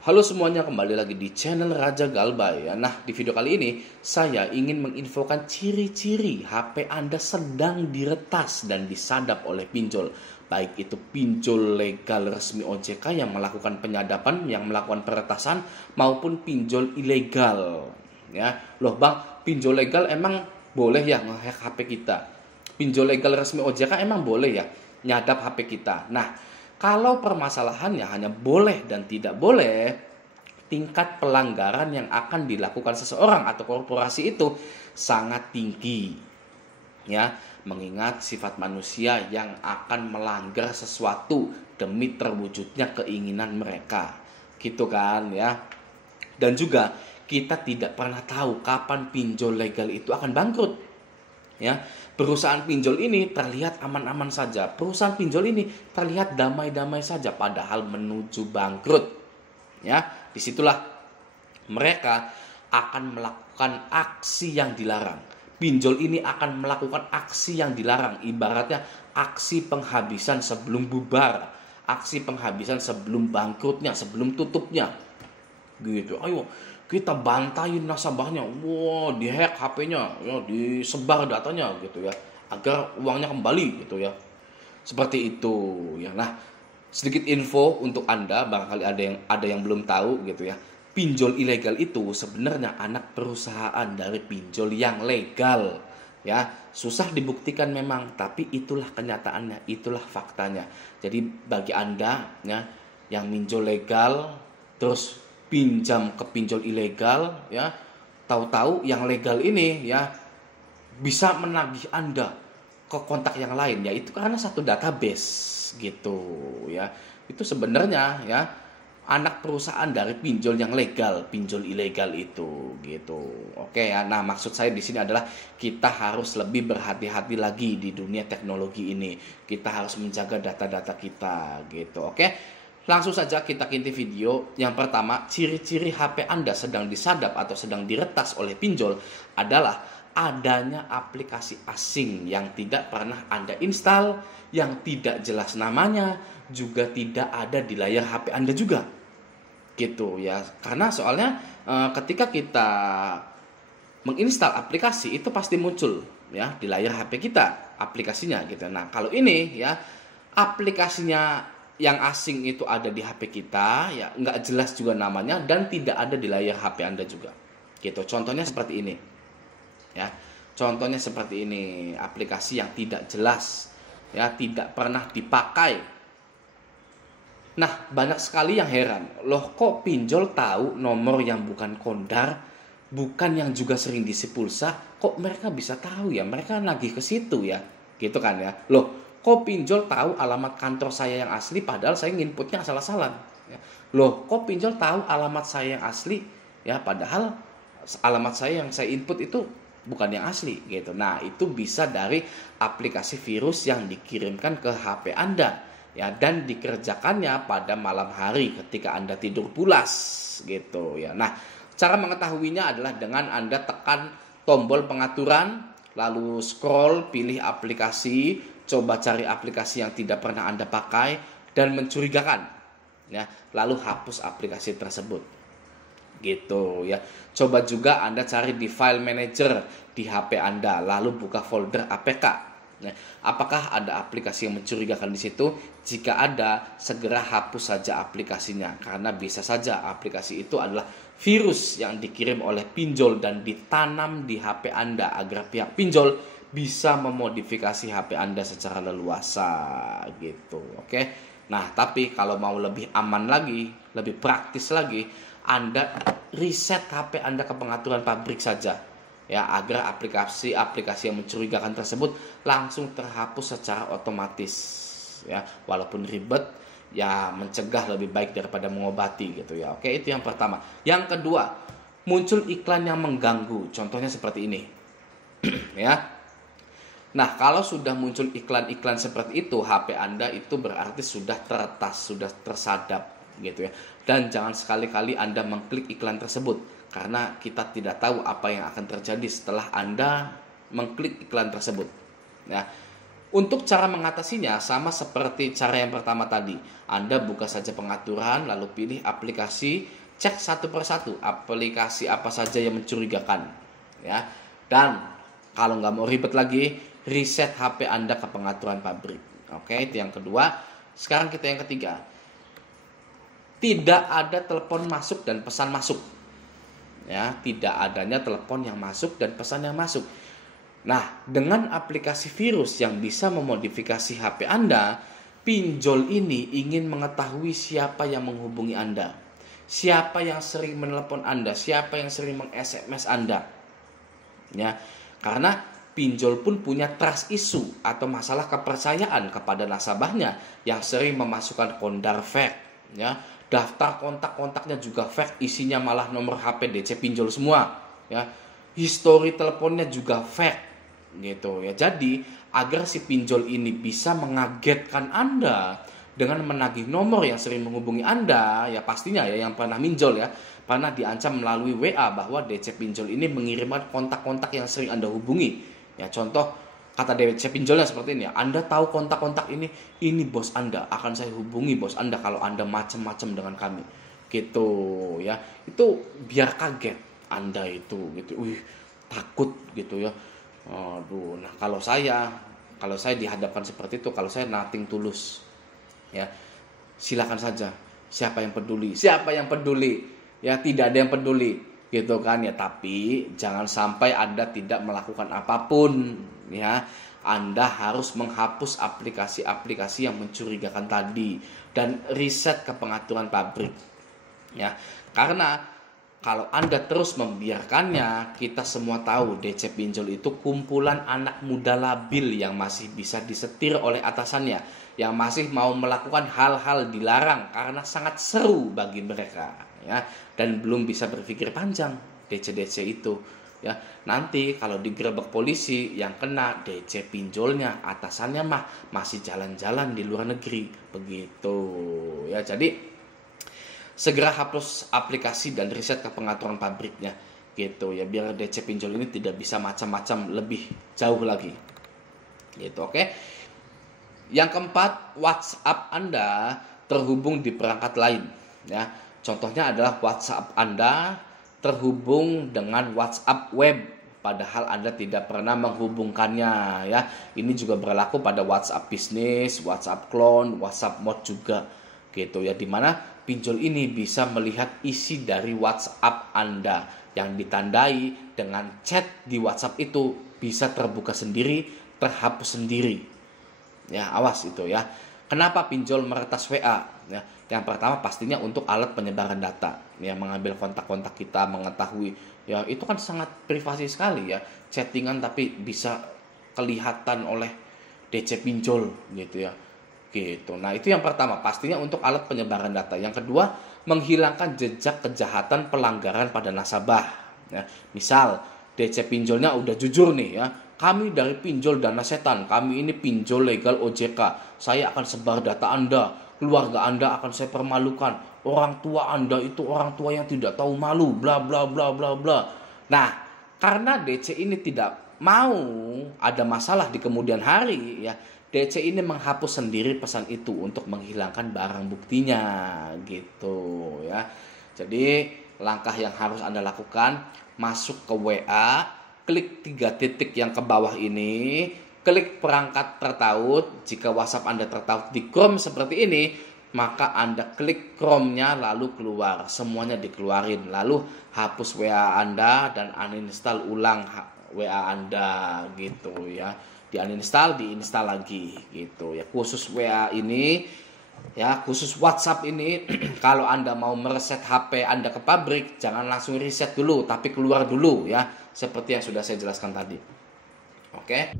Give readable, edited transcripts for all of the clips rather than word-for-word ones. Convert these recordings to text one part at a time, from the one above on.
Halo semuanya, kembali lagi di channel Raja Galbay ya. Nah, di video kali ini saya ingin menginfokan ciri-ciri HP Anda sedang diretas dan disadap oleh pinjol. Baik itu pinjol legal resmi OJK yang melakukan penyadapan, yang melakukan peretasan, maupun pinjol ilegal. Ya, loh bang, pinjol legal emang boleh ya nge-hack HP kita? Pinjol legal resmi OJK emang boleh ya nyadap HP kita? Nah, kalau permasalahannya hanya boleh dan tidak boleh, tingkat pelanggaran yang akan dilakukan seseorang atau korporasi itu sangat tinggi. Ya, mengingat sifat manusia yang akan melanggar sesuatu demi terwujudnya keinginan mereka. Gitu kan ya. Dan juga kita tidak pernah tahu kapan pinjol legal itu akan bangkrut. Ya, perusahaan pinjol ini terlihat aman-aman saja. Perusahaan pinjol ini terlihat damai-damai saja padahal menuju bangkrut. Ya, disitulah mereka akan melakukan aksi yang dilarang. Pinjol ini akan melakukan aksi yang dilarang, ibaratnya aksi penghabisan sebelum bubar, aksi penghabisan sebelum bangkrutnya, sebelum tutupnya. Gitu. Ayo kita bantahin nasabahnya, wah dihack HP-nya, ya, disebar datanya gitu ya, agar uangnya kembali gitu ya. Seperti itu ya. Nah, sedikit info untuk Anda, barangkali ada yang belum tahu gitu ya. Pinjol ilegal itu sebenarnya anak perusahaan dari pinjol yang legal. Ya, susah dibuktikan memang, tapi itulah kenyataannya, itulah faktanya. Jadi bagi Anda ya yang pinjol legal terus pinjam ke pinjol ilegal ya, tahu-tahu yang legal ini ya bisa menagih Anda ke kontak yang lain, yaitu karena satu database gitu ya. Itu sebenarnya ya anak perusahaan dari pinjol yang legal, pinjol ilegal itu gitu. Oke ya. Nah, maksud saya di sini adalah kita harus lebih berhati-hati lagi di dunia teknologi ini. Kita harus menjaga data-data kita gitu. Oke. Langsung saja kita ke inti video. Yang pertama, ciri-ciri HP Anda sedang disadap atau sedang diretas oleh pinjol adalah adanya aplikasi asing yang tidak pernah Anda install, yang tidak jelas namanya, juga tidak ada di layar HP Anda juga. Gitu ya. Karena soalnya ketika kita menginstal aplikasi itu pasti muncul ya di layar HP kita aplikasinya gitu. Nah, kalau ini ya aplikasinya yang asing itu ada di HP kita ya, nggak jelas juga namanya dan tidak ada di layar HP Anda juga. Gitu. Contohnya seperti ini. Ya. Contohnya seperti ini, aplikasi yang tidak jelas ya, tidak pernah dipakai. Nah, banyak sekali yang heran. Loh, kok pinjol tahu nomor yang bukan kondar, bukan yang juga sering diisi pulsa, kok mereka bisa tahu ya? Mereka nagih ke situ ya. Gitu kan ya. Loh, kok pinjol tahu alamat kantor saya yang asli padahal saya nginputnya asal-asalan ya. Loh, kok pinjol tahu alamat saya yang asli ya padahal alamat saya yang saya input itu bukan yang asli gitu. Nah, itu bisa dari aplikasi virus yang dikirimkan ke HP Anda ya, dan dikerjakannya pada malam hari ketika Anda tidur pulas gitu ya. Nah, cara mengetahuinya adalah dengan Anda tekan tombol pengaturan, lalu scroll, pilih aplikasi, coba cari aplikasi yang tidak pernah Anda pakai dan mencurigakan ya, lalu hapus aplikasi tersebut. Gitu ya. Coba juga Anda cari di file manager di HP Anda, lalu buka folder APK. Nah, apakah ada aplikasi yang mencurigakan di situ? Jika ada, segera hapus saja aplikasinya karena bisa saja aplikasi itu adalah virus yang dikirim oleh pinjol dan ditanam di HP Anda agar pihak pinjol bisa memodifikasi HP Anda secara leluasa gitu. Oke. Nah, tapi kalau mau lebih aman lagi, lebih praktis lagi, Anda reset HP Anda ke pengaturan pabrik saja ya, agar aplikasi yang mencurigakan tersebut langsung terhapus secara otomatis ya. Walaupun ribet ya, mencegah lebih baik daripada mengobati gitu ya. Oke, itu yang pertama. Yang kedua, muncul iklan yang mengganggu. Contohnya seperti ini. Ya. Nah, kalau sudah muncul iklan-iklan seperti itu, HP Anda itu berarti sudah teretas, sudah tersadap gitu ya. Dan jangan sekali-kali Anda mengklik iklan tersebut karena kita tidak tahu apa yang akan terjadi setelah Anda mengklik iklan tersebut. Ya. Untuk cara mengatasinya sama seperti cara yang pertama tadi. Anda buka saja pengaturan, lalu pilih aplikasi, cek satu persatu aplikasi apa saja yang mencurigakan, ya. Dan kalau nggak mau ribet lagi, reset HP Anda ke pengaturan pabrik. Oke, itu yang kedua. Sekarang kita yang ketiga. Tidak ada telepon masuk dan pesan masuk. Ya, tidak adanya telepon yang masuk dan pesan yang masuk. Nah, dengan aplikasi virus yang bisa memodifikasi HP Anda, pinjol ini ingin mengetahui siapa yang menghubungi Anda, siapa yang sering menelepon Anda, siapa yang sering meng-SMS Anda. Ya, karena pinjol pun punya trust issue atau masalah kepercayaan kepada nasabahnya yang sering memasukkan kondar fake, ya. Daftar kontak-kontaknya juga fake, isinya malah nomor HP DC pinjol semua, ya. Histori teleponnya juga fake gitu ya. Jadi agar si pinjol ini bisa mengagetkan Anda dengan menagih nomor yang sering menghubungi Anda, ya pastinya ya yang pernah minjol ya, pernah diancam melalui WA bahwa DC pinjol ini mengirimkan kontak-kontak yang sering Anda hubungi. Ya contoh kata DC pinjolnya seperti ini ya, Anda tahu kontak-kontak ini bos Anda, akan saya hubungi bos Anda kalau Anda macam-macam dengan kami. Gitu ya. Itu biar kaget Anda itu gitu. Takut gitu ya. Aduh, nah kalau saya dihadapkan seperti itu, kalau saya nothing tulus, ya silakan saja. Siapa yang peduli? Siapa yang peduli? Ya tidak ada yang peduli, gitu kan ya. Tapi jangan sampai Anda tidak melakukan apapun, ya. Anda harus menghapus aplikasi-aplikasi yang mencurigakan tadi dan riset ke pengaturan pabrik, ya. Karena kalau Anda terus membiarkannya, kita semua tahu DC pinjol itu kumpulan anak muda labil yang masih bisa disetir oleh atasannya, yang masih mau melakukan hal-hal dilarang karena sangat seru bagi mereka, ya, dan belum bisa berpikir panjang DC-DC itu, ya. Nanti kalau digerebek polisi, yang kena DC pinjolnya, atasannya mah masih jalan-jalan di luar negeri, begitu, ya. Jadi segera hapus aplikasi dan riset ke pengaturan pabriknya gitu ya, biar DC pinjol ini tidak bisa macam-macam lebih jauh lagi gitu. Oke, yang keempat, WhatsApp Anda terhubung di perangkat lain, ya. Contohnya adalah WhatsApp Anda terhubung dengan WhatsApp web padahal Anda tidak pernah menghubungkannya, ya. Ini juga berlaku pada WhatsApp bisnis, WhatsApp clone, WhatsApp mod juga gitu ya, dimana pinjol ini bisa melihat isi dari WhatsApp Anda yang ditandai dengan chat di WhatsApp itu bisa terbuka sendiri, terhapus sendiri. Ya, awas itu ya. Kenapa pinjol meretas WA? Ya, yang pertama pastinya untuk alat penyebaran data, ya, mengambil kontak-kontak kita, mengetahui, ya itu kan sangat privasi sekali ya, chattingan tapi bisa kelihatan oleh DC pinjol gitu ya. Gitu. Nah, itu yang pertama, pastinya untuk alat penyebaran data. Yang kedua, menghilangkan jejak kejahatan pelanggaran pada nasabah. Ya, misal DC pinjolnya udah jujur nih ya, kami dari pinjol dana setan, kami ini pinjol legal OJK. Saya akan sebar data Anda, keluarga Anda akan saya permalukan. Orang tua Anda itu orang tua yang tidak tahu malu, bla bla bla bla bla. Nah, karena DC ini tidak mau ada masalah di kemudian hari ya, DC ini menghapus sendiri pesan itu untuk menghilangkan barang buktinya gitu ya. Jadi langkah yang harus Anda lakukan, masuk ke WA, klik 3 titik yang ke bawah ini, klik perangkat tertaut. Jika WhatsApp Anda tertaut di Chrome seperti ini, maka Anda klik Chrome-nya lalu keluar, semuanya dikeluarin, lalu hapus WA Anda dan uninstall ulang WA Anda gitu ya. Di uninstall lagi gitu ya. Khusus WA ini ya, khusus WhatsApp ini kalau Anda mau mereset HP Anda ke pabrik, jangan langsung reset dulu, tapi keluar dulu ya, seperti yang sudah saya jelaskan tadi. Oke.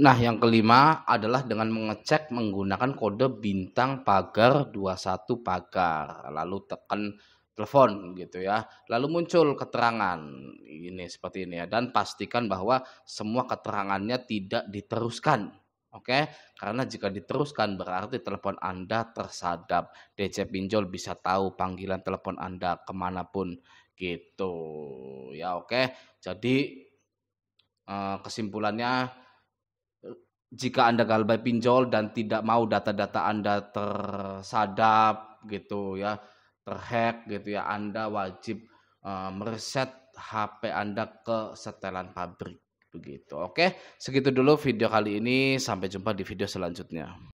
Nah, yang kelima adalah dengan mengecek menggunakan kode bintang pagar 21 pagar, lalu tekan telepon gitu ya. Lalu muncul keterangan ini seperti ini ya, dan pastikan bahwa semua keterangannya tidak diteruskan. Oke, karena jika diteruskan berarti telepon Anda tersadap. DC pinjol bisa tahu panggilan telepon Anda kemanapun gitu ya. Oke, jadi kesimpulannya, jika Anda galbay pinjol dan tidak mau data-data Anda tersadap gitu ya, terhack gitu ya, Anda wajib mereset HP Anda ke setelan pabrik begitu. Oke, segitu dulu video kali ini. Sampai jumpa di video selanjutnya.